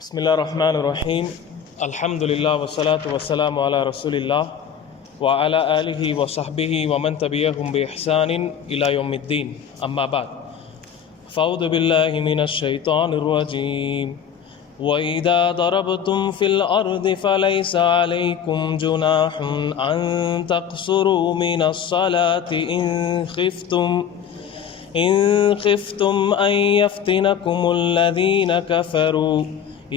بسم الله الرحمن الرحيم. الحمد لله والصلاة والسلام على رسول الله وعلى آله وصحبه ومن تبعهم بإحسان إلى يوم الدين. أما بعد فأعوذ بالله من الشيطان الرجيم. وإذا ضربتم في الأرض فليس عليكم جناح أن تقصروا من الصلاة إن خفتم إن خفتم أن يفتنكم الذين كفروا.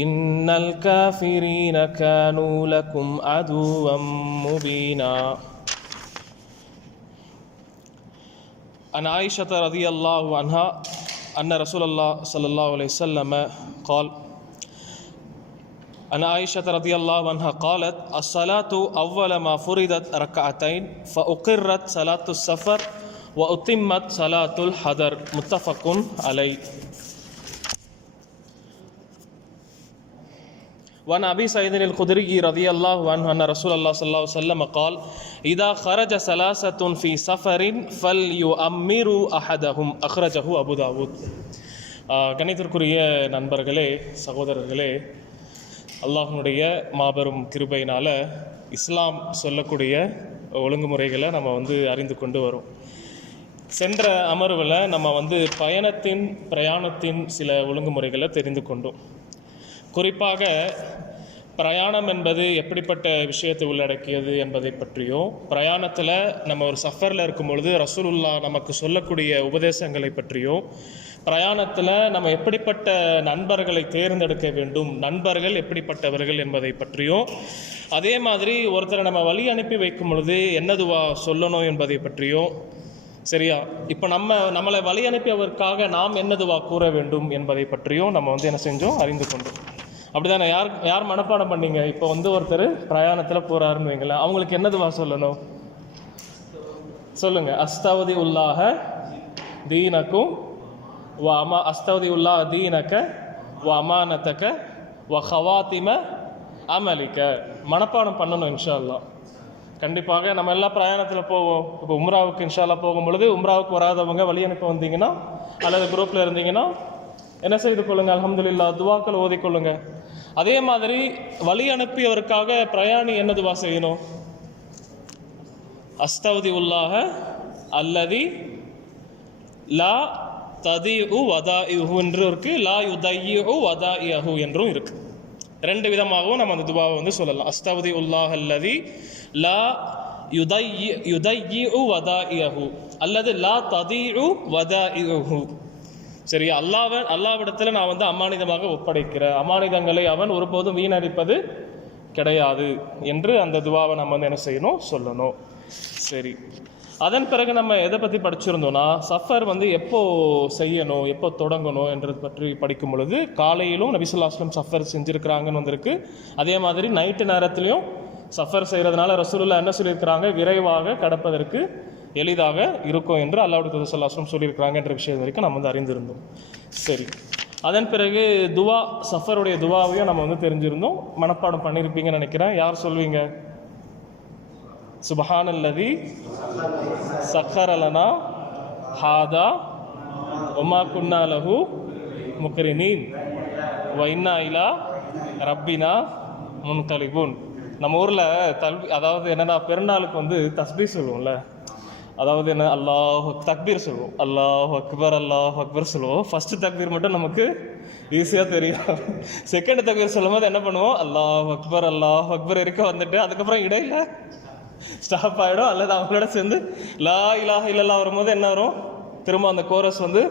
إن الكافرين كانوا لكم عدوا مبينا. عن عائشة رضي الله عنها أن رسول الله صلى الله عليه وسلم قال عن عائشة رضي الله عنها قالت الصلاة أول ما فرضت ركعتين فأقرت صلاة السفر وأتمت صلاة الحضر. متفق عليه. وعن أبي سعيد الخدري رضي الله عنه أن رسول الله صلى الله عليه وسلم قال إذا خرج ثلاثة في سفر فليؤمروا أحدهم أخرجه أبو داود ஆஹ் கணிதத்திற்குரிய நண்பர்களே சகோதரர்களே அல்லாஹ்னுடைய மாபெரும் கிருபையினால் இஸ்லாம் சொல்லக்கூடிய ஒழுங்குமுறைகளை நம்ம வந்து அறிந்து கொண்டு வரோம் சென்ற அமர்வில் நம்ம வந்து பயணத்தின் பிரயாணத்தின் சில ஒழுங்குமுறைகளை தெரிந்து கொண்டோம் குறிப்பாக பிரயாணம் என்பது எப்படிப்பட்ட விஷயத்தை உள்ளடக்கியது என்பதை பற்றியும் பிரயாணத்தில் நம்ம ஒரு சஃபரில் இருக்கும் பொழுது ரசூலுல்லா நமக்கு சொல்லக்கூடிய உபதேசங்களை பற்றியும் பிரயாணத்தில் நம்ம எப்படிப்பட்ட நண்பர்களை தேர்ந்தெடுக்க வேண்டும் நண்பர்கள் எப்படிப்பட்டவர்கள் என்பதை பற்றியும் அதே மாதிரி ஒருத்தரை நம்ம வழி அனுப்பி வைக்கும் பொழுது என்னதுவா சொல்லணும் என்பதை பற்றியும் சரியா? இப்போ நம்ம நம்மளை வழி அனுப்பியவருக்காக நாம் என்னதுவா கூற வேண்டும் என்பதை பற்றியும் நம்ம வந்து என்ன செஞ்சோம்? அறிந்து கொண்டோம். அப்படிதானே? யார் யார் மனப்பாடம் பண்ணீங்க? இப்போ வந்து ஒருத்தர் பிரயாணத்தில் போகிறாருன்னு வைங்களேன் அவங்களுக்கு என்னதுவா சொல்லணும்? சொல்லுங்க. அஸ்தவதி உல்லாக தீனக்கும் வ அமா அஸ்தவதி உல்லா தீனக்க வ அமானத்தக்க வ ஹவாத்திம அமலிக்க. மனப்பாடம் பண்ணணும் இன்ஷால்லாம் கண்டிப்பாக நம்ம எல்லாம் பிரயாணத்தில் போவோம். இப்போ உம்ராவுக்கு இன்ஷால்லா போகும் பொழுது உம்ராவுக்கு வராதவங்க வழி அனுப்ப வந்தீங்கன்னா அல்லது குரூப்பில் இருந்தீங்கன்னா என்ன செய்து கொள்ளுங்கள்? அலமதுல்லா துவாக்கள் ஓதிக்கொள்ளுங்கள் அதே மாதிரி வழி அனுப்பியவருக்காக பிரயாணி என்னதுவா செய்யணும்? அஸ்தவதி உள்ளாக அல்லதி லா ததிஉ வதாஇஹு என்று இருக்கு. லா யுதையு வதாஇஹு என்றும் இருக்கு. ரெண்டு விதமாகவும் நம்ம அந்த துபாவை வந்து சொல்லலாம். அஸ்தவதி உல்லாஹ் அல்லதி லா உ வத வதாஇஹு அல்லது லா ததிஉ வதாஇஹு. சரி அல்லாவன் அல்லாவிடத்தில் நான் வந்து அமானிதமாக ஒப்படைக்கிறேன். அமானிதங்களை அவன் ஒருபோதும் வீணடிப்பது கிடையாது என்று அந்த துவாவை நம்ம வந்து என்ன செய்யணும் சொல்லணும். சரி. அதன் பிறகு நம்ம எதை பற்றி படிச்சிருந்தோம்னா சஃபர் வந்து எப்போ செய்யணும் எப்போ தொடங்கணும் என்றது பற்றி படிக்கும் பொழுது காலையிலும் நபிசுல்லாஸ்லம் சஃபர் செஞ்சுருக்கிறாங்கன்னு வந்திருக்கு. அதே மாதிரி நைட்டு நேரத்துலையும் சஃபர் செய்கிறதுனால ரசூலுல்லா என்ன சொல்லியிருக்கிறாங்க? விரைவாக கடப்பதற்கு எளிதாக இருக்கும் என்று அல்லாவுடைய தூதர் சொல்லாஸ்லம் சொல்லியிருக்கிறாங்க என்ற விஷயம் வரைக்கும் நம்ம வந்து அறிந்திருந்தோம். சரி. அதன் பிறகு துவா சஃபருடைய துவாவையும் நம்ம வந்து தெரிஞ்சிருந்தோம். மனப்பாடம் பண்ணியிருப்பீங்கன்னு நினைக்கிறேன். யார் சொல்வீங்க? சுபஹானல்லதி சக்கரலனா ஹாதா ஒமா குன்னா லஹு முக்ரினீன். வைன்னா இலா ரப்பினா முன்கலிபுன். நம்ம ஊரில் தல்வி அதாவது என்னென்னா பெருநாளுக்கு வந்து தஸ்பி சொல்லுவோம்ல. அதாவது என்ன? அல்லாஹ் தக்பீர் சொல்லுவோம் அல்லாஹ் அக்பர் அல்லாஹ் அக்பர் சொல்லுவோம் ஃபஸ்ட்டு தக்பீர் மட்டும் நமக்கு ஈஸியாக தெரியும். செகண்ட் தக்பீர் சொல்லும் போது என்ன பண்ணுவோம்? அல்லாஹ் அக்பர் அல்லாஹ் அக்பர் இருக்க வந்துட்டு அதுக்கப்புறம் இடையில ஸ்டாப் ஆகிடும் அல்லது அவங்களோட சேர்ந்து லா இலாஹ இல்லல்லா வரும்போது என்ன வரும்? திரும்ப அந்த கோரஸ் வந்து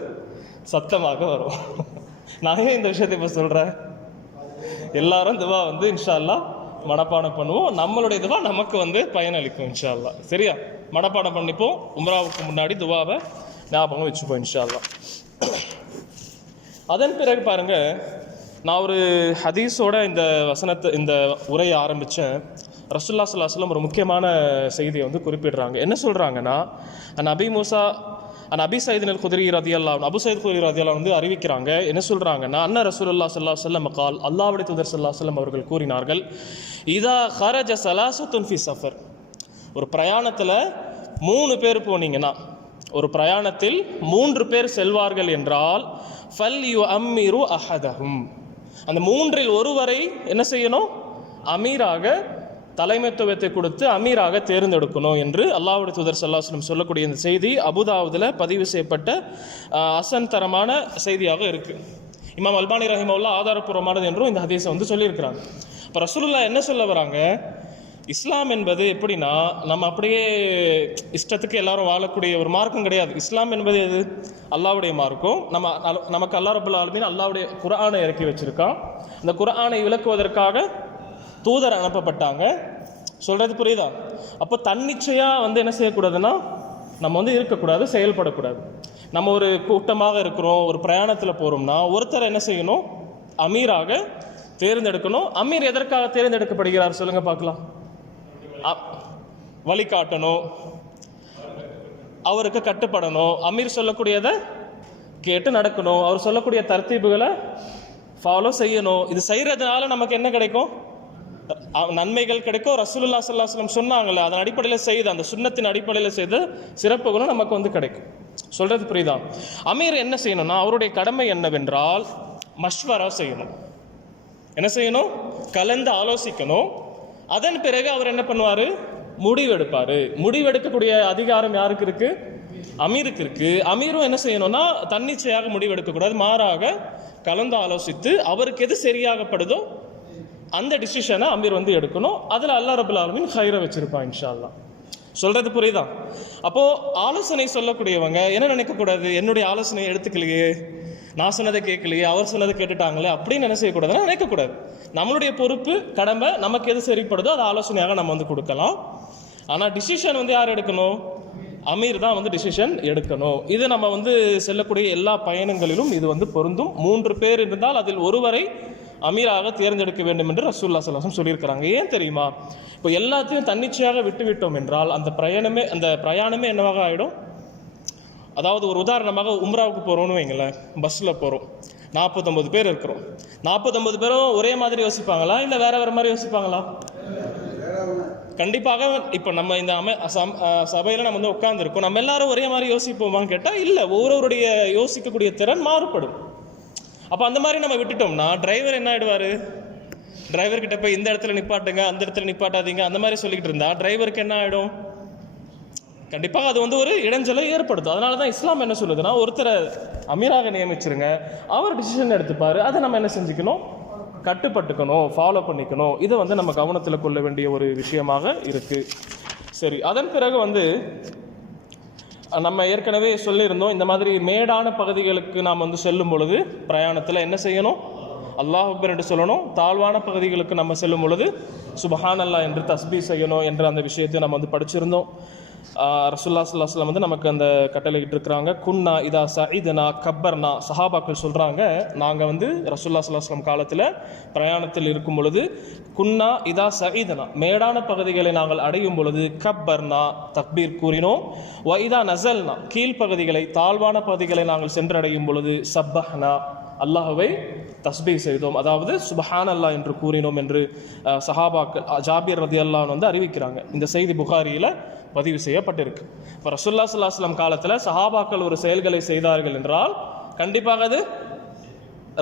சத்தமாக வரும். நான் ஏன் இந்த விஷயத்தை இப்போ சொல்கிறேன் எல்லாரும் துவா வந்து இன்ஷா அல்லாஹ் மனப்பானம் பண்ணுவோம். நம்மளுடைய இதுவாக நமக்கு வந்து பயனளிக்கும் இன்ஷா அல்லாஹ். சரியா? மனப்பாடம் பண்ணிப்போம். உம்ராவுக்கு முன்னாடி துவாவை ஞாபகம் வச்சுப்போம் இன்ஷா அதன் பிறகு பாருங்க நான் ஒரு ஹதீஸோட இந்த வசனத்தை இந்த உரையை ஆரம்பித்தேன் ரசுல்லா சல்லாஹ்லம் ஒரு முக்கியமான செய்தியை வந்து குறிப்பிடுறாங்க. என்ன சொல்கிறாங்கன்னா அந்த அபி மூசா அந்த அபி சைதின் அல் குதிரி ரதி அல்லா அபு சைத் குதிரி ரதி அல்லா வந்து அறிவிக்கிறாங்க. என்ன சொல்கிறாங்கன்னா அண்ணா ரசூல்லா சல்லா சொல்லம் கால் அல்லாவுடைய தூதர் சல்லா சொல்லம் அவர்கள் கூறினார்கள் இதா ஹரஜ சலாசத்துன் ஃபி சஃபர். ஒரு பிரயாணத்தில் மூணு பேர் போனீங்கன்னா ஒரு பிரயாணத்தில் மூன்று பேர் செல்வார்கள் என்றால் ஃபல் யு அம்மிரு அஹதஹும். அந்த மூன்றில் ஒருவரை என்ன செய்யணும்? அமீராக தலைமைத்துவத்தை கொடுத்து அமீராக தேர்ந்தெடுக்கணும் என்று அல்லாவுடைய தூதர் சல்லாஸ்லம் சொல்லக்கூடிய இந்த செய்தி அபுதாவுதில் பதிவு செய்யப்பட்ட ஆஹ், அசன் தரமான செய்தியாக இருக்குது இமாம் அல்பானி ரஹிமவுல்லா ஆதாரப்பூர்வமானது என்றும் இந்த ஹதீஸை வந்து சொல்லியிருக்கிறாங்க. இப்போ ரசூலுல்லா என்ன சொல்ல வராங்க? இஸ்லாம் என்பது எப்படின்னா நம்ம அப்படியே இஷ்டத்துக்கு எல்லாரும் வாழக்கூடிய ஒரு மார்க்கம் கிடையாது. இஸ்லாம் என்பது எது? அல்லாவுடைய மார்க்கம். நம்ம நமக்கு அல்லா ரபுல் ஆலமீன் அல்லாவுடைய குரானை இறக்கி வச்சிருக்கான். அந்த குரானை விளக்குவதற்காக தூதர் அனுப்பப்பட்டாங்க. சொல்றது புரியுதா? அப்போ தன்னிச்சையாக வந்து என்ன செய்யக்கூடாதுன்னா நம்ம வந்து இருக்கக்கூடாது செயல்படக்கூடாது. நம்ம ஒரு கூட்டமாக இருக்கிறோம் ஒரு பிரயாணத்தில் போகிறோம்னா ஒருத்தர் என்ன செய்யணும்? அமீராக தேர்ந்தெடுக்கணும். அமீர் எதற்காக தேர்ந்தெடுக்கப்படுகிறார் சொல்லுங்க பார்க்கலாம். வழிகாட்டணும் அவருக்கு கட்டுப்படணும் அமீர் சொல்லக்கூடியதை கேட்டு நடக்கணும் அவர் சொல்லக்கூடிய தர்த்தீபுகளை ஃபாலோ செய்யணும் இது செய்கிறதுனால நமக்கு என்ன கிடைக்கும்? நன்மைகள் கிடைக்கும். ரசூலுல்லா ஸல்லல்லாஹு அலைஹி அதன் அடிப்படையில் செய்து அந்த சுண்ணத்தின் அடிப்படையில் செய்து சிறப்புகளும் நமக்கு வந்து கிடைக்கும். சொல்கிறது புரியுதா? அமீர் என்ன செய்யணும்னா அவருடைய கடமை என்னவென்றால் மஷ்வரா செய்யணும். என்ன செய்யணும்? கலந்து ஆலோசிக்கணும். அதன் பிறகு அவர் என்ன பண்ணுவார்? முடிவெடுப்பார். முடிவெடுக்கக்கூடிய அதிகாரம் யாருக்கு இருக்கு? அமீருக்கு இருக்கு. அமீரும் என்ன செய்யணும்னா தன்னிச்சையாக முடிவெடுக்கக்கூடாது மாறாக கலந்து ஆலோசித்து அவருக்கு எது சரியாகப்படுதோ அந்த டிசிஷனை அமீர் வந்து எடுக்கணும். அதில் அல்லா ரபுல் ஆலமின் ஹைரை வச்சிருப்பான் இன்ஷா அல்லாஹ் சொல்றது புரியுதா? அப்போ ஆலோசனை சொல்லக்கூடியவங்க என்ன நினைக்கக்கூடாது என்னுடைய ஆலோசனையை எடுத்துக்கலையே. நான் சொன்னதை கேட்கலையே அவர் சொன்னதை கேட்டுட்டாங்களே அப்படின்னு என்ன செய்யக்கூடாதுன்னா நினைக்கக்கூடாது. நம்மளுடைய பொறுப்பு கடமை நமக்கு எது சரிப்படுதோ அதை ஆலோசனையாக நம்ம வந்து கொடுக்கலாம். ஆனால் டிசிஷன் வந்து யார் எடுக்கணும்? அமீர் தான் வந்து டிசிஷன் எடுக்கணும். இது நம்ம வந்து செல்லக்கூடிய எல்லா பயணங்களிலும் இது வந்து பொருந்தும். மூன்று பேர் இருந்தால் அதில் ஒருவரை அமீராக தேர்ந்தெடுக்க வேண்டும் என்று ரசூல்லா சலாசம் சொல்லியிருக்கிறாங்க. ஏன் தெரியுமா? இப்போ எல்லாத்தையும் தன்னிச்சையாக விட்டுவிட்டோம் என்றால் அந்த பிரயாணமே அந்த பிரயாணமே என்னவாக ஆகிடும் அதாவது ஒரு உதாரணமாக உம்ராவுக்கு போகிறோம்னு வைங்களேன். பஸ்ஸில் போகிறோம் நாற்பத்தொம்பது பேர் இருக்கிறோம். நாற்பத்தொம்பது பேரும் ஒரே மாதிரி யோசிப்பாங்களா? இல்லை வேற வேற மாதிரி யோசிப்பாங்களா? கண்டிப்பாக இப்போ நம்ம இந்த அமை சபையில் நம்ம வந்து உட்காந்துருக்கோம் நம்ம எல்லாரும் ஒரே மாதிரி யோசிப்போமான்னு கேட்டால் இல்லை ஒவ்வொருவருடைய யோசிக்கக்கூடிய திறன் மாறுபடும். அப்போ அந்த மாதிரி நம்ம விட்டுட்டோம்னா டிரைவர் என்ன ஆகிடுவார் டிரைவர்கிட்ட போய் இந்த இடத்துல நிப்பாட்டுங்க அந்த இடத்துல நிப்பாட்டாதீங்க அந்த மாதிரி சொல்லிக்கிட்டு இருந்தா டிரைவருக்கு என்ன ஆகிடும் கண்டிப்பாக அது வந்து ஒரு இடைஞ்சலை ஏற்படுத்தும். அதனால தான் இஸ்லாம் என்ன சொல்லுதுன்னா ஒருத்தரை அமீராக நியமிச்சிருங்க. அவர் டிசிஷன் எடுத்துப்பார். அதை நம்ம என்ன செஞ்சுக்கணும்? கட்டுப்பட்டுக்கணும் ஃபாலோ பண்ணிக்கணும். இதை வந்து நம்ம கவனத்தில் கொள்ள வேண்டிய ஒரு விஷயமாக இருக்குது சரி அதன் பிறகு வந்து நம்ம ஏற்கனவே சொல்லியிருந்தோம் இந்த மாதிரி மேடான பகுதிகளுக்கு நாம் வந்து செல்லும் பொழுது பிரயாணத்தில் என்ன செய்யணும்? அல்லாஹ் அக்பர் என்று சொல்லணும் தாழ்வான பகுதிகளுக்கு நம்ம செல்லும் பொழுது சுபஹான் அல்லாஹ் என்று தஸ்பி செய்யணும் என்ற அந்த விஷயத்தை நம்ம வந்து படிச்சிருந்தோம். ரசுல்லா சுல்லாஸ்லாம் வந்து நமக்கு அந்த கட்டளையிட்டு இருக்கிறாங்க குன்னா இதா சஇதனா கப்பர்னா சஹாபாக்கள் சொல்கிறாங்க நாங்கள் வந்து ரசுல்லா சுல்லாஸ்லாம் காலத்தில் பிரயாணத்தில் இருக்கும் பொழுது குன்னா இதா சஇதனா மேடான பகுதிகளை நாங்கள் அடையும் பொழுது கப்பர்னா தக்பீர் கூறினோம். வ இதா நசல்னா கீழ்ப்பகுதிகளை தாழ்வான பகுதிகளை நாங்கள் சென்றடையும் பொழுது சப்பஹ்னா. அல்லாஹுவை தஸ்பீ செய்தோம். அதாவது சுபஹான் அல்லாஹ் என்று கூறினோம் என்று சஹாபாக்கள் ஜாபியர் ரதி அல்லாஹ் வந்து அறிவிக்கிறாங்க. இந்த செய்தி புகாரியில் பதிவு செய்யப்பட்டிருக்கு. இப்போ ரசுல்லா சுல்லாஸ்லாம் காலத்தில் சஹாபாக்கள் ஒரு செயல்களை செய்தார்கள் என்றால் கண்டிப்பாக அது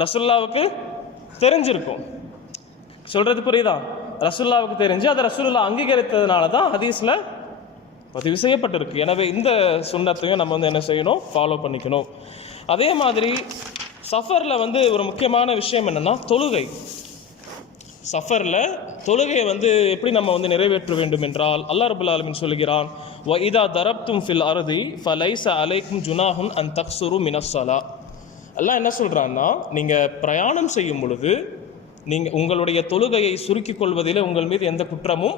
ரசுல்லாவுக்கு தெரிஞ்சிருக்கும். சொல்கிறது புரியுதா? ரசுல்லாவுக்கு தெரிஞ்சு அதை ரசுல்லா அங்கீகரித்ததுனால தான் ஹதீஸில் பதிவு செய்யப்பட்டிருக்கு. எனவே இந்த சுண்ணத்தையும் நம்ம வந்து என்ன செய்யணும்? ஃபாலோ பண்ணிக்கணும். அதே மாதிரி சஃபரில் வந்து ஒரு முக்கியமான விஷயம் என்னென்னா தொழுகை. சஃபரில் தொழுகையை வந்து எப்படி நம்ம வந்து நிறைவேற்ற வேண்டும் என்றால் அல்லா ரபுல் ஆலமின் சொல்கிறான் வ இதா தரப்தும் ஃபில் அருதி ஃபலைச அலைக்கும் ஜுனாஹுன் அன் தக்சுரு மினஸ்ஸலா எல்லாம் என்ன சொல்கிறான்னா நீங்கள் பிரயாணம் செய்யும் பொழுது நீங்கள் உங்களுடைய தொழுகையை சுருக்கிக் கொள்வதில் உங்கள் மீது எந்த குற்றமும்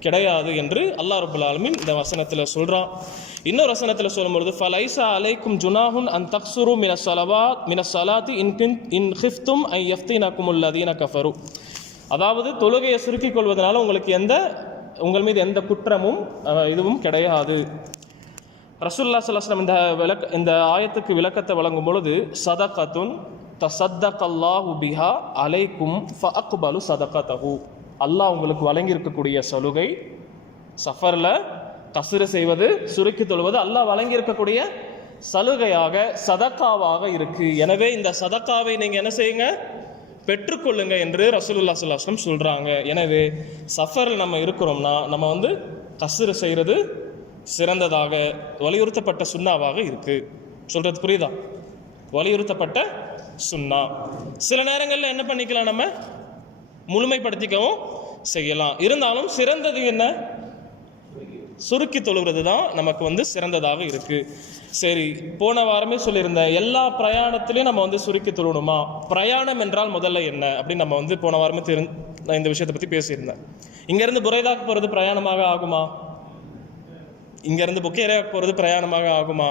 கிடையாது என்று அல்லா ரபுல் ஆலமின் இந்த வசனத்தில் சொல்கிறான் இன்னொரு வசனத்தில் சொல்லும்பொழுது ஃபலைசா அலைக்கும் ஜுனாஹுன் அன் தக்சுரு மின சலவாத் மின சலாத்தி இன் கின் இன் ஹிஃப்தும் ஐ எஃப்தீனக்கும் குமுல்லதீன கஃபரு. அதாவது தொழுகையை சுருக்கிக் கொள்வதனால உங்களுக்கு எந்த உங்கள் மீது எந்த குற்றமும் இதுவும் கிடையாது. ரசூல்லா சல்லாஸ்லம் இந்த விளக்க இந்த ஆயத்துக்கு விளக்கத்தை வழங்கும் பொழுது சதகத்துன் தசத்தகல்லாஹு பிஹா அலைக்கும் ஃபஅக்பலு சதகதஹு அல்லாஹ் உங்களுக்கு வழங்கியிருக்கக்கூடிய சலுகை சஃபரில் கசுறு செய்வது சுருக்கி தொழுவது அல்லாஹ் வழங்கியிருக்கக்கூடிய சலுகையாக சதக்காவாக இருக்குது எனவே இந்த சதக்காவை நீங்கள் என்ன செய்யுங்க? பெற்றுக்கொள்ளுங்க என்று ரசூலுல்லா சொல்லாஸ்லம் சொல்கிறாங்க எனவே சஃபரில் நம்ம இருக்கிறோம்னா நம்ம வந்து கசுறு செய்கிறது சிறந்ததாக வலியுறுத்தப்பட்ட சுண்ணாவாக இருக்குது சொல்கிறது புரியுதா? வலியுறுத்தப்பட்ட சுண்ணா. சில நேரங்களில் என்ன பண்ணிக்கலாம் நம்ம? முழுமைப்படுத்திக்கவும் செய்யலாம். இருந்தாலும் சிறந்தது என்ன? சுருக்கி தொழுகிறது தான் நமக்கு வந்து சிறந்ததாக இருக்குது சரி போன வாரமே சொல்லியிருந்தேன் எல்லா பிரயாணத்திலையும் நம்ம வந்து சுருக்கி தொழுணுமா பிரயாணம் என்றால் முதல்ல என்ன? அப்படின்னு நம்ம வந்து போன வாரமே தெரி நான் இந்த விஷயத்தை பற்றி பேசியிருந்தேன். இங்கேருந்து புரைதாக்கு போகிறது பிரயாணமாக ஆகுமா? இங்கேருந்து புக்கேரியாவுக்கு போகிறது பிரயாணமாக ஆகுமா?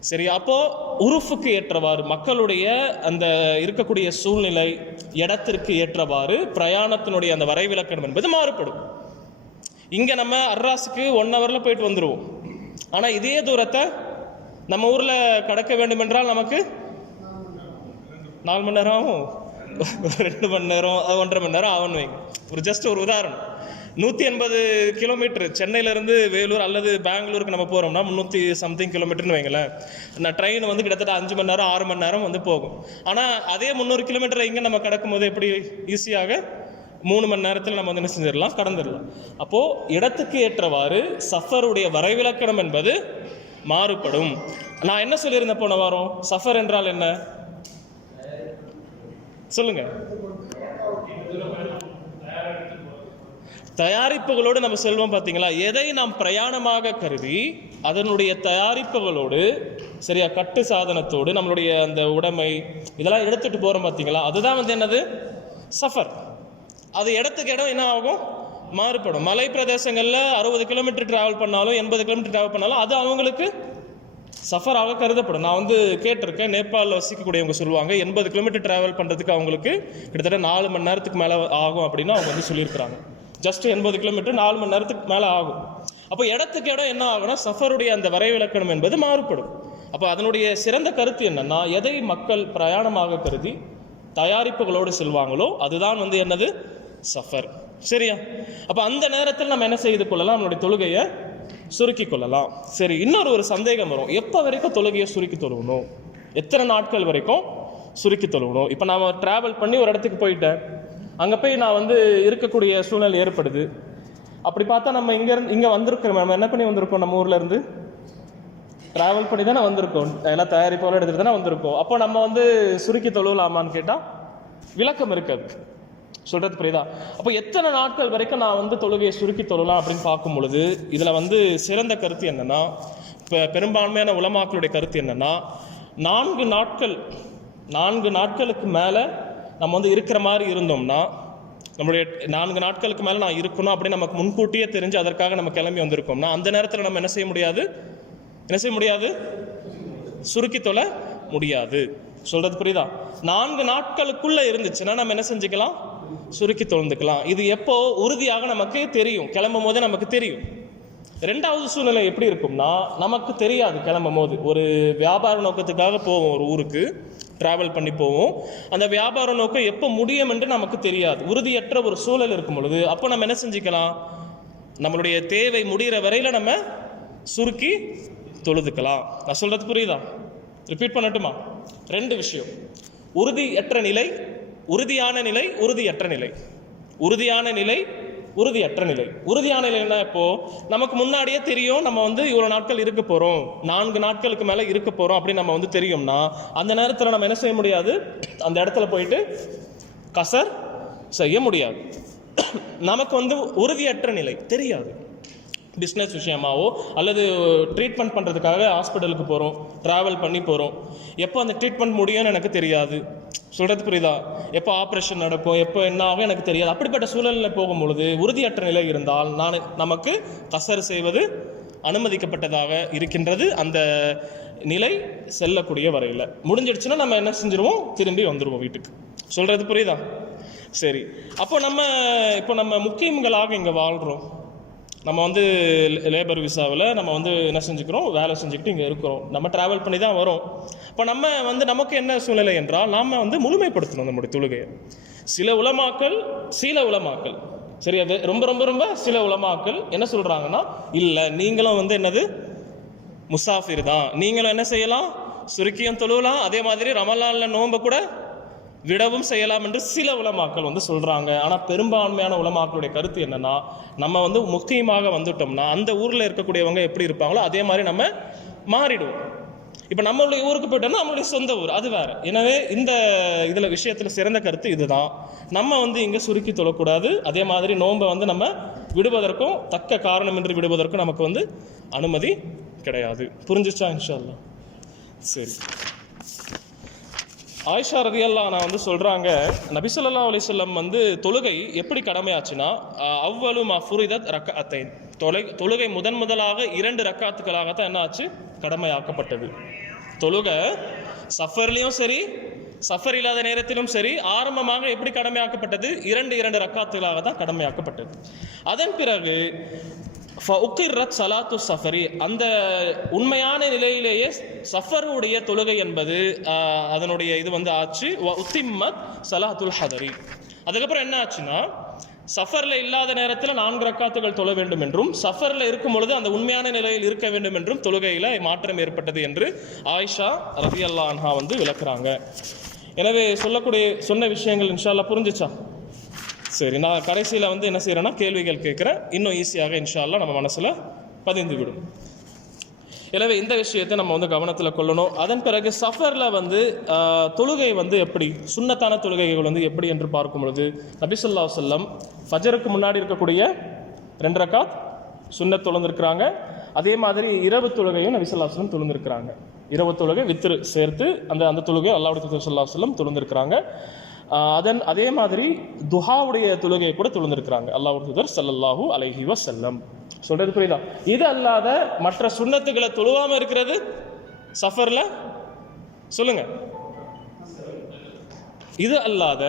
சரி அப்போது உருஃபுக்கு ஏற்றவாறு மக்களுடைய அந்த இருக்கக்கூடிய சூழ்நிலை இடத்திற்கு ஏற்றவாறு பிரயாணத்தினுடைய அந்த வரைவிலக்கணம் என்பது மாறுபடும். இங்கே நம்ம அர்ராஸுக்கு ஒன் ஹவரில் போயிட்டு வந்துருவோம். ஆனால் இதே தூரத்தை நம்ம ஊரில் கடக்க வேண்டும் என்றால் நமக்கு நாலு மணி நேரம் ஆகும். ரெண்டு மணி நேரம் ஒன்றரை மணி நேரம் ஆகும்னு வைங்க. ஒரு ஜஸ்ட் ஒரு உதாரணம். நூற்றி எண்பது கிலோமீட்டர் சென்னையிலேருந்து வேலூர் அல்லது பெங்களூருக்கு நம்ம போகிறோம்னா முந்நூற்றி சம்திங் கிலோமீட்டர்னு வைங்களேன். நான் ட்ரெயின் வந்து கிட்டத்தட்ட அஞ்சு மணி நேரம் ஆறு மணி நேரம் வந்து போகும். ஆனால் அதே முந்நூறு கிலோமீட்டர் இங்கே நம்ம கிடக்கும்போது எப்படி ஈஸியாக மூணு மணி நேரத்தில் நம்ம வந்து என்ன செஞ்சிடலாம்? கடந்துடலாம். அப்போது இடத்துக்கு ஏற்றவாறு சஃபருடைய வரைவிலக்கணம் என்பது மாறுபடும். நான் என்ன சொல்லியிருந்தேன் போன வாரம்? சஃபர் என்றால் என்ன? சொல்லுங்க. தயாரிப்புகளோடு நம்ம செல்வோம் பார்த்தீங்களா எதை நாம் பிரயாணமாக கருதி அதனுடைய தயாரிப்புகளோடு சரியா கட்டு சாதனத்தோடு நம்மளுடைய அந்த உடைமை இதெல்லாம் எடுத்துட்டு போகிறோம் பார்த்தீங்களா அதுதான் வந்து என்னது? சஃபர். அது இடத்துக்கு இடம் என்ன ஆகும் மாறுபடும். மலை பிரதேசங்களில் அறுபது கிலோமீட்டர் டிராவல் பண்ணாலும் எண்பது கிலோமீட்டர் டிராவல் பண்ணாலும் அது அவங்களுக்கு சஃபராக கருதப்படும். நான் வந்து கேட்டிருக்கேன் நேபாளில் வசிக்கக்கூடியவங்க சொல்லுவாங்க எண்பது கிலோமீட்டர் டிராவல் பண்ணுறதுக்கு அவங்களுக்கு கிட்டத்தட்ட நாலு மணி நேரத்துக்கு மேலே ஆகும் அப்படின்னு அவங்க வந்து சொல்லியிருக்கிறாங்க. ஜஸ்ட் எண்பது கிலோமீட்டர் நாலு மணி நேரத்துக்கு மேலே ஆகும். அப்போ இடத்துக்கு இடம் என்ன ஆகும்னா சஃபருடைய அந்த வரைவிலக்கணம் என்பது மாறுபடும். அப்போ அதனுடைய சிறந்த கருத்து என்னன்னா எதை மக்கள் பிரயாணமாக கருதி தயாரிப்புகளோடு செல்வாங்களோ அதுதான் வந்து என்னது? சஃபர். சரியா? அப்போ அந்த நேரத்தில் நம்ம என்ன செய்து கொள்ளலாம்? நம்மளுடைய தொழுகையை சுருக்கி கொள்ளலாம். சரி இன்னொரு ஒரு சந்தேகம் வரும். எப்போ வரைக்கும் தொழுகையை சுருக்கி தொழுவணும்? எத்தனை நாட்கள் வரைக்கும் சுருக்கி தொழுவணும்? இப்போ நாம் ட்ராவல் பண்ணி ஒரு இடத்துக்கு போயிட்டேன். அங்கே போய் நான் வந்து இருக்கக்கூடிய சூழ்நிலை ஏற்படுது. அப்படி பார்த்தா நம்ம இங்கேருந்து இங்கே வந்திருக்கிறோம். நம்ம என்ன பண்ணி வந்திருக்கோம்? நம்ம ஊர்லேருந்து ட்ராவல் பண்ணி தானே வந்திருக்கோம். எல்லாம் தயாரிப்போட எடுத்துகிட்டு தானே வந்திருக்கோம். அப்போ நம்ம வந்து சுருக்கி தொழுவலாமான்னு கேட்டால் விளக்கம் இருக்காது சொல்றது புரியுதா? அப்போ எத்தனை நாட்கள் வரைக்கும் நான் வந்து தொழுகையை சுருக்கி தொழலாம் அப்படின்னு பார்க்கும் பொழுது இதில் வந்து சிறந்த கருத்து என்னன்னா இப்போ பெரும்பான்மையான உலமாக்களுடைய கருத்து என்னன்னா நான்கு நாட்கள் நான்கு நாட்களுக்கு மேலே நம்ம வந்து இருக்கிற மாதிரி இருந்தோம்னா நம்மளுடைய நான்கு நாட்களுக்கு மேலே நான் இருக்கணும் அப்படின்னு நமக்கு முன்கூட்டியே தெரிஞ்சு அதற்காக நம்ம கிளம்பி வந்திருக்கோம்னா அந்த நேரத்தில் நம்ம என்ன செய்ய முடியாது? என்ன செய்ய முடியாது? சுருக்கி தொழ முடியாது. சொல்றது புரியுதா? நான்கு நாட்களுக்குள்ள இருந்துச்சுன்னா நம்ம என்ன செஞ்சுக்கலாம்? சுருக்கி தொழுந்துக்கலாம். இது எப்போ உறுதியாக நமக்கு தெரியும். கிளம்பும் போதே நமக்கு தெரியும். ரெண்டாவது சூழ்நிலை எப்படி இருக்கும்னா நமக்கு தெரியாது கிளம்பும் போது. ஒரு வியாபார நோக்கத்துக்காக போவோம் ஒரு ஊருக்கு. டிராவல் பண்ணி போவோம். அந்த வியாபார நோக்கம் எப்போ முடியும் என்று நமக்கு தெரியாது. உறுதியற்ற ஒரு சூழல் இருக்கும் பொழுது அப்போ நம்ம என்ன செஞ்சுக்கலாம்? நம்மளுடைய தேவை முடிகிற வரையில் நம்ம சுருக்கி தொழுதுக்கலாம். நான் சொல்கிறது புரியுதா? ரிப்பீட் பண்ணட்டுமா? ரெண்டு விஷயம். உறுதியற்ற நிலை உறுதியான நிலை உறுதியற்ற நிலை. உறுதியான நிலை உறுதியற்ற நிலை. உறுதியான நிலைன்னா இப்போ? நமக்கு முன்னாடியே தெரியும் நம்ம வந்து இவ்வளோ நாட்கள் இருக்க போகிறோம் நான்கு நாட்களுக்கு மேலே இருக்க போகிறோம் அப்படின்னு நம்ம வந்து தெரியும்னா அந்த நேரத்தில் நம்ம என்ன செய்ய முடியாது? அந்த இடத்துல போயிட்டு கசர் செய்ய முடியாது. நமக்கு வந்து உறுதியற்ற நிலை தெரியாது. பிஸ்னஸ் விஷயமாவோ அல்லது ட்ரீட்மெண்ட் பண்ணுறதுக்காக ஹாஸ்பிட்டலுக்கு போகிறோம் ட்ராவல் பண்ணி போகிறோம் எப்போ அந்த ட்ரீட்மெண்ட் முடியும்னு எனக்கு தெரியாது. சொல்கிறது புரியுதா? எப்போ ஆப்ரேஷன் நடக்கும் எப்போ என்ன ஆகும் எனக்கு தெரியாது. அப்படிப்பட்ட சூழலில் போகும்பொழுது உறுதியற்ற நிலை இருந்தால் நான் நமக்கு கசர் செய்வது அனுமதிக்கப்பட்டதாக இருக்கின்றது அந்த நிலை செல்லக்கூடிய வரையில். முடிஞ்சிடுச்சுன்னா நம்ம என்ன செஞ்சிருவோம்? திரும்பி வந்துடுவோம் வீட்டுக்கு. சொல்கிறது புரியுதா? சரி. அப்போ நம்ம இப்போ நம்ம முக்கியங்களாக இங்கே வாழ்கிறோம் நம்ம வந்து லேபர் விசாவில் நம்ம வந்து என்ன செஞ்சுக்கிறோம்? வேலை செஞ்சுக்கிட்டு இங்கே இருக்கிறோம். நம்ம ட்ராவல் பண்ணி தான் வரோம். இப்போ நம்ம வந்து நமக்கு என்ன சூழ்நிலை என்றால் நாம் வந்து முழுமைப்படுத்தணும் நம்முடைய தொழுகையை. சில உலமாக்கள் சில உலமாக்கள். சரி அது ரொம்ப ரொம்ப ரொம்ப சில உலமாக்கள் என்ன சொல்கிறாங்கன்னா இல்லை நீங்களும் வந்து என்னது? முசாஃபிர் தான். நீங்களும் என்ன செய்யலாம்? சுருக்கியும் தொழுவலாம். அதே மாதிரி ரமலானில் நோன்பை கூட விடவும் செய்யலாம் என்று சில உலமாக்கள் வந்து சொல்கிறாங்க ஆனால் பெரும்பான்மையான உலமாக்களுடைய கருத்து என்னன்னா நம்ம வந்து முக்கியமாக வந்துட்டோம்னா அந்த ஊரில் இருக்கக்கூடியவங்க எப்படி இருப்பாங்களோ அதே மாதிரி நம்ம மாறிடுவோம். இப்போ நம்மளுடைய ஊருக்கு போயிட்டோம்னா நம்மளுடைய சொந்த ஊர் அது வேறு. எனவே இந்த இதில் விஷயத்தில் சிறந்த கருத்து இதுதான். நம்ம வந்து இங்கே சுருக்கி தொழக்கூடாது. அதே மாதிரி நோன்பை வந்து நம்ம விடுவதற்கும் தக்க காரணமின்றி விடுவதற்கும் நமக்கு வந்து அனுமதி கிடையாது. புரிஞ்சிச்சா இன்ஷா சரி. ஆயிஷா ரதியல்லா நான் வந்து சொல்கிறாங்க நபிசல்லா அலிசல்லம் வந்து தொழுகை எப்படி கடமையாச்சுன்னா அவ்வளவு அவ்வளு மஃபுரிதத் அத்தை தொலை தொழுகை முதன் முதலாக இரண்டு ரக்காத்துக்களாகத்தான் என்ன ஆச்சு? கடமையாக்கப்பட்டது. தொழுகை சஃபர்லேயும் சரி சஃபர் இல்லாத நேரத்திலும் சரி ஆரம்பமாக எப்படி கடமையாக்கப்பட்டது? இரண்டு இரண்டு ரக்காத்துகளாக தான் கடமையாக்கப்பட்டது. அதன் பிறகு ஃபஉக்கிர்ரத் சலாத்து சஃபரி. அந்த உண்மையான நிலையிலேயே சஃபருடைய தொழுகை என்பது அதனுடைய இது வந்து ஆச்சு. வ உத்திம்மத் சலாத்துல் ஹதரி. அதுக்கப்புறம் என்ன ஆச்சுன்னா சஃபரில் இல்லாத நேரத்தில் நான்கு ரக்காத்துகள் தொழ வேண்டும் என்றும் சஃபரில் இருக்கும் பொழுது அந்த உண்மையான நிலையில் இருக்க வேண்டும் என்றும் தொழுகையில் மாற்றம் ஏற்பட்டது என்று ஆயிஷா ரபி அல்லான்ஹா வந்து விளக்குறாங்க. எனவே சொல்லக்கூடிய சொன்ன விஷயங்கள் இன்ஷால்லா புரிஞ்சிச்சா? சரி நான் கடைசியில் வந்து என்ன செய்கிறேன்னா கேள்விகள் கேட்குறேன். இன்னும் ஈஸியாக இன்ஷால்லாம் நம்ம மனசில் பதிந்து விடும். எனவே இந்த விஷயத்தை நம்ம வந்து கவனத்தில் கொள்ளணும். அதன் பிறகு சஃபரில் வந்து தொழுகை வந்து எப்படி சுன்னத்தான தொழுகைகள் வந்து எப்படி என்று பார்க்கும் பொழுது நபிசுல்லா சொல்லம் ஃபஜருக்கு முன்னாடி இருக்கக்கூடிய ரெண்டு ரக்காத் சுன்னத் தொழுந்திருக்கிறாங்க. அதே மாதிரி இரவு தொழுகையும் நபிசுல்லா சொல்லம் தொழுந்திருக்கிறாங்க. இரவு தொழுகை வித்திரு சேர்த்து அந்த அந்த தொழுகை அல்லாவுடைய சொல்லா சொல்லம் தொழுந்திருக்கிறாங்க. அதன் அதே மாதிரி துஹாவுடைய தொழுகையை கூட தொழுந்திருக்கிறாங்க. அல்லாஹ் தூதர் ஸல்லல்லாஹு அலைஹி வஸல்லம். சொல்றது புரியுதா? இது அல்லாத மற்ற சுன்னத்துகளை தொழுவாம இருக்கிறது? சஃபர்ல? சொல்லுங்க. இது அல்லாத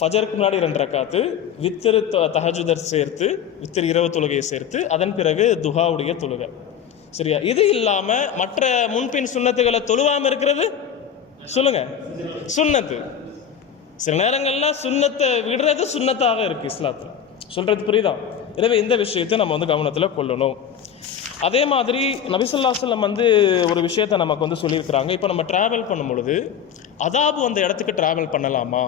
ஃபஜருக்கு முன்னாடி ரெண்டு ரக்காத்து வித்திரு த- தஹஜுதர் சேர்த்து வித்திரு இரவு தொழுகையை சேர்த்து அதன் பிறகு துஹாவுடைய தொழுகை. சரியா? இது இல்லாம மற்ற முன்பின் சுண்ணத்துகளை தொழுவாம இருக்கிறது? சொல்லுங்க. சுண்ணத்து. சில நேரங்களில் சுன்னத்தை விடுறது சுன்னத்தாக இருக்குது இஸ்லாத்துல. சொல்கிறது புரியுதா? எனவே இந்த விஷயத்தை நம்ம வந்து கவனத்தில் கொள்ளணும். அதே மாதிரி நபிசல்லாசல்லம் வந்து ஒரு விஷயத்தை நமக்கு வந்து சொல்லியிருக்கிறாங்க. இப்போ நம்ம டிராவல் பண்ணும் பொழுது அதாபு அந்த இடத்துக்கு டிராவல் பண்ணலாமா?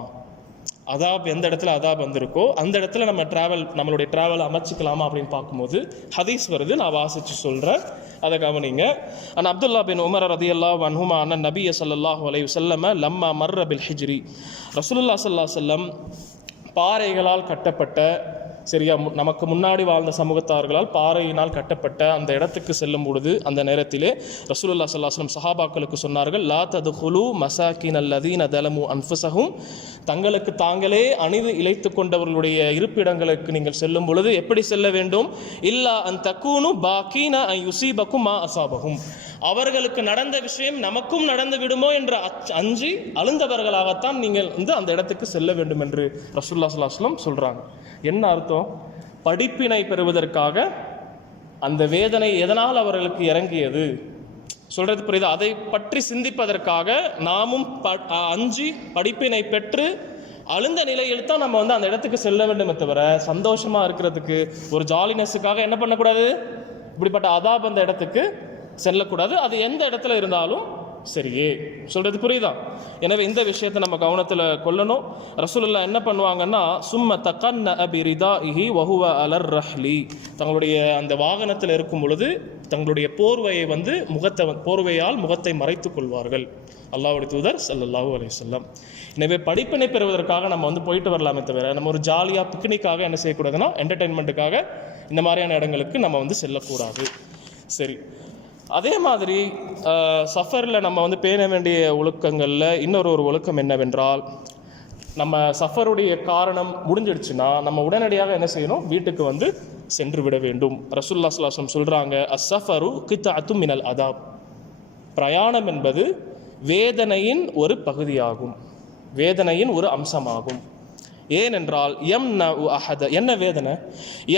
அதாப் எந்த இடத்துல அதாப் வந்திருக்கோ அந்த இடத்துல நம்ம டிராவல் நம்மளுடைய டிராவல் அமைச்சிக்கலாமா அப்படின்னு பார்க்கும்போது ஹதீஸ் வருது நான் வாசித்து சொல்கிறேன் அதை கவனிங்க. அண்ட் அப்துல்லா பின் உமர் ரதி அல்லா வன்ஹுமா அண்ணன் நபிய சல்லல்லாஹு வலை செல்லம லம்மா மர்ரபில் ஹிஜ்ரி. ரசூலுல்லா சல்லா செல்லம் பாறைகளால் கட்டப்பட்ட சரியா மு- நமக்கு முன்னாடி வாழ்ந்த சமூகத்தார்களால் பாறையினால் கட்டப்பட்ட அந்த இடத்துக்கு செல்லும் பொழுது அந்த நேரத்திலே ரசூலுல்லா சல்லாஸ்லம் சஹாபாக்களுக்கு சொன்னார்கள் லா ததுகுலு மசாக்கின் அல்லதீன் தலமு அன்ஃபுசகும் தங்களுக்கு தாங்களே அணிது இழைத்து கொண்டவர்களுடைய இருப்பிடங்களுக்கு நீங்கள் செல்லும் பொழுது எப்படி செல்ல வேண்டும்? இல்லா அன் தக்கூனு பாக்கீனா யுசீபக்கும் மா அசாபகும் அவர்களுக்கு நடந்த விஷயம் நமக்கும் நடந்து விடுமோ என்று அஞ்சு அஞ்சி அழுந்தவர்களாகத்தான் நீங்கள் வந்து அந்த இடத்துக்கு செல்ல வேண்டும் என்று ரசூல்லா சுல்லாஸ்லம் சொல்றாங்க. என்ன அர்த்தம்? படிப்பினை பெறுவதற்காக அந்த வேதனை எதனால் அவர்களுக்கு இறங்கியது? சொல்றது புரியுது? அதை பற்றி சிந்திப்பதற்காக நாமும் ப- அஞ்சு படிப்பினை பெற்று அழுந்த நிலையில் தான் நம்ம வந்து அந்த இடத்துக்கு செல்ல வேண்டுமே தவிர சந்தோஷமா இருக்கிறதுக்கு ஒரு ஜாலினஸுக்காக என்ன பண்ணக்கூடாது? இப்படிப்பட்ட அதாப் அந்த இடத்துக்கு செல்லக்கூடாது. அது எந்த இடத்துல இருந்தாலும் சரியே. சொல்றது புரியுதா? எனவே இந்த விஷயத்தை நம்ம கவனத்தில் கொள்ளணும். ரசூலுல்லா என்ன பண்ணுவாங்கன்னா சும்ம தக்கன்ன அபிரிதா இஹி வஹுவ அலர் ரஹ்லி. தங்களுடைய அந்த வாகனத்தில் இருக்கும் பொழுது தங்களுடைய போர்வையை வந்து முகத்தை போர்வையால் முகத்தை மறைத்துக் கொள்வார்கள். அல்லாவுடைய தூதர் ஸல்லல்லாஹு அலி சொல்லம் எனவே படிப்பினை பெறுவதற்காக நம்ம வந்து போயிட்டு வரலாமே தவிர நம்ம ஒரு ஜாலியாக பிக்னிக்காக என்ன செய்யக்கூடாதுன்னா என்டர்டெயின்மெண்ட்டுக்காக இந்த மாதிரியான இடங்களுக்கு நம்ம வந்து செல்லக்கூடாது. சரி. அதே மாதிரி சஃபரில் நம்ம வந்து பேண வேண்டிய ஒழுக்கங்களில் இன்னொரு ஒரு ஒழுக்கம் என்னவென்றால் நம்ம சஃபருடைய காரணம் முடிஞ்சிடுச்சுன்னா நம்ம உடனடியாக என்ன செய்யணும்? வீட்டுக்கு வந்து சென்று விட வேண்டும். ரசுல்லா சுல்லாசம் சொல்கிறாங்க அஸ்ஸஃபரு கித்தாத்து மினல் அதாப். பிரயாணம் என்பது வேதனையின் ஒரு பகுதியாகும். வேதனையின் ஒரு அம்சமாகும். ஏனென்றால் எம் ந உ அஹத என்ன வேதனை?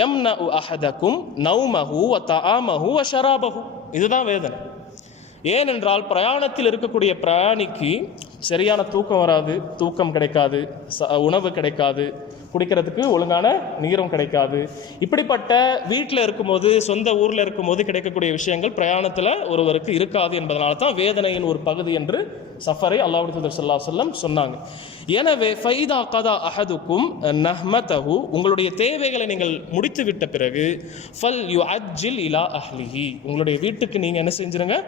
எம் ந உ அஹதக்கும் நௌமஹு வ தஆமஹு வ ஷராபஹூ. இதுதான் வேதனை. ஏனென்றால் பிரயாணத்தில் இருக்கக்கூடிய பிரயாணிக்கு சரியான தூக்கம் வராது தூக்கம் கிடைக்காது ச உணவு கிடைக்காது குடிக்கிறதுக்கு ஒழுங்கான நீரும் கிடைக்காது. இப்படிப்பட்ட வீட்டில் இருக்கும்போது சொந்த ஊரில் இருக்கும்போது கிடைக்கக்கூடிய விஷயங்கள் பிரயாணத்தில் ஒருவருக்கு இருக்காது என்பதனால தான் வேதனையின் ஒரு பகுதி என்று சஃபரை அல்லாஹ் சொல்லா சொல்லம் சொன்னாங்க. எனவே ஃபைதா கதா அஹதுக்கும் நஹ்மதஹு உங்களுடைய தேவைகளை நீங்கள் முடித்து விட்ட பிறகு ஃபல் யு அஜில் இலா அஹ்லிஹி உங்களுடைய வீட்டுக்கு நீங்கள் என்ன செஞ்சிருங்க?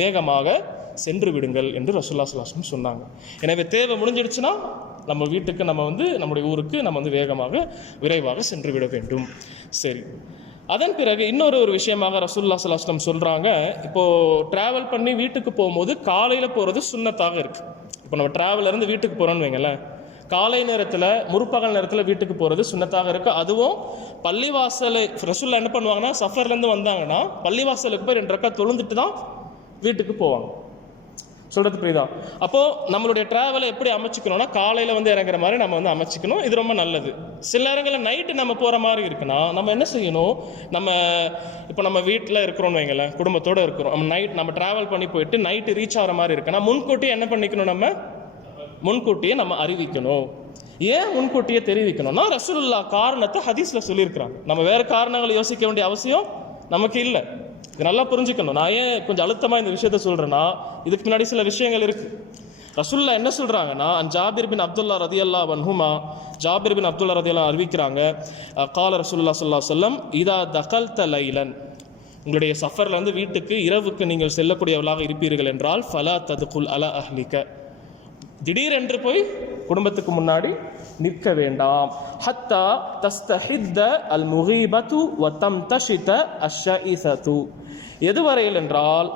வேகமாக சென்று விடுங்கள் என்று ரசுல்லா சலாஸ்லம் சொன்னாங்க. எனவே தேவை முடிஞ்சிடுச்சுன்னா நம்ம வீட்டுக்கு நம்ம வந்து நம்முடைய ஊருக்கு நம்ம வந்து வேகமாக விரைவாக சென்று விட வேண்டும். சரி. அதன் பிறகு இன்னொரு ஒரு விஷயமாக ரசூல்லா சலாஸ்லம் சொல்கிறாங்க இப்போது ட்ராவல் பண்ணி வீட்டுக்கு போகும்போது காலையில் போகிறது சுண்ணத்தாக இருக்குது இப்போ நம்ம travel இருந்து வீட்டுக்கு போகிறோன்னு வைங்களேன். காலை நேரத்தில் முற்பகல் நேரத்தில் வீட்டுக்கு போகிறது சுண்ணத்தாக இருக்குது அதுவும் பள்ளிவாசலை ரசூல்லா என்ன பண்ணுவாங்கன்னா சஃபர்லேருந்து வந்தாங்கன்னா பள்ளிவாசலுக்கு போய் ரெண்டு ரக்கா தொழுந்துட்டு தான் வீட்டுக்கு போவாங்க. சொல்றது புரியுதா? அப்போ நம்மளுடைய டிராவலை எப்படி அமைச்சிக்கணும்னா காலையில வந்து இறங்குற மாதிரி நம்ம வந்து அமைச்சிக்கணும். இது ரொம்ப நல்லது. சில நேரங்களில் நைட்டு நம்ம போற மாதிரி இருக்குன்னா நம்ம என்ன செய்யணும்? நம்ம இப்போ நம்ம வீட்டில் இருக்கிறோம்னு வைங்களேன் குடும்பத்தோட இருக்கிறோம். நம்ம நைட் நம்ம டிராவல் பண்ணி போயிட்டு நைட்டு ரீச் ஆகிற மாதிரி இருக்குன்னா முன்கூட்டியே என்ன பண்ணிக்கணும் நம்ம? முன்கூட்டியே நம்ம அறிவிக்கணும். ஏன் முன்கூட்டியே தெரிவிக்கணும்னா ரசூலுல்லா காரணத்தை ஹதீஸ்ல சொல்லியிருக்கிறாங்க. நம்ம வேற காரணங்களை யோசிக்க வேண்டிய அவசியம் நமக்கு இல்லை. இது நல்லா புரிஞ்சுக்கணும். நான் ஏன் கொஞ்சம் அழுத்தமாக இந்த விஷயத்த சொல்கிறேன்னா இதுக்கு முன்னாடி சில விஷயங்கள் இருக்குது ரசுல்லா என்ன சொல்கிறாங்கன்னா அன் ஜாபிர் பின் அப்துல்லா ரதியல்லா வன்ஹுமா ஜாபிர் பின் அப்துல்லா ரதியல்லா அறிவிக்கிறாங்க கால ரசுல்லா சொல்லா சொல்லம் இதா தகல் லைலன் உங்களுடைய சஃபர்லேருந்து வீட்டுக்கு இரவுக்கு நீங்கள் செல்லக்கூடியவர்களாக இருப்பீர்கள் என்றால் ஃபலா ததுகுல் அல அஹ்லிக்க திடீரென்று போய் குடும்பத்துக்கு முன்னாடி நிற்க வேண்டாம். ஹத்தா தஸ்தஹித்த அல் முகீபத்து வ தம்தஷித அஷ்ஷஇசது எதுவரையில் என்றால்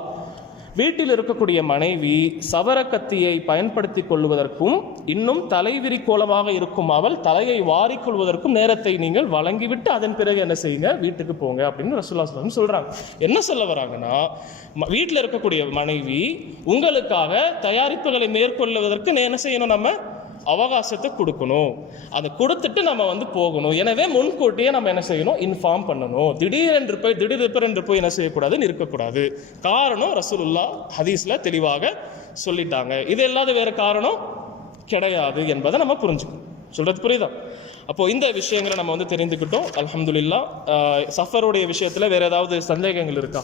வீட்டில் இருக்கக்கூடிய மனைவி சவரக்கத்தியை பயன்படுத்தி கொள்வதற்கும் இன்னும் தலைவிரி கோலமாக இருக்கும் அவள் தலையை வாரிக்கொள்வதற்கும் நேரத்தை நீங்கள் வழங்கிவிட்டு அதன் பிறகு என்ன செய்யுங்க? வீட்டுக்கு போங்க அப்படின்னு ரசூல்லா சொல்லம் சொல்கிறாங்க என்ன சொல்ல வராங்கன்னா ம- வீட்டில் இருக்கக்கூடிய மனைவி உங்களுக்காக தயாரிப்புகளை மேற்கொள்வதற்கு என்ன செய்யணும் நம்ம? அவகாசத்தை கொடுக்கணும். அதை கொடுத்துட்டு நம்ம வந்து போகணும். எனவே முன்கூட்டியே நம்ம என்ன செய்யணும்? இன்ஃபார்ம் பண்ணணும். திடீரென்று போய் திடீரென்று போய் என்ன செய்யக்கூடாது இருக்கக்கூடாது. காரணம் ரசூலுல்லா ஹதீஸ்ல தெளிவாக சொல்லிட்டாங்க. இது இல்லாத வேற காரணம் கிடையாது என்பதை நம்ம புரிஞ்சுக்கணும். சொல்றது புரியுதா? அப்போ இந்த விஷயங்களை நம்ம வந்து தெரிந்துக்கிட்டோம். அலமதுல்லா சஃபருடைய விஷயத்துல வேற ஏதாவது சந்தேகங்கள் இருக்கா?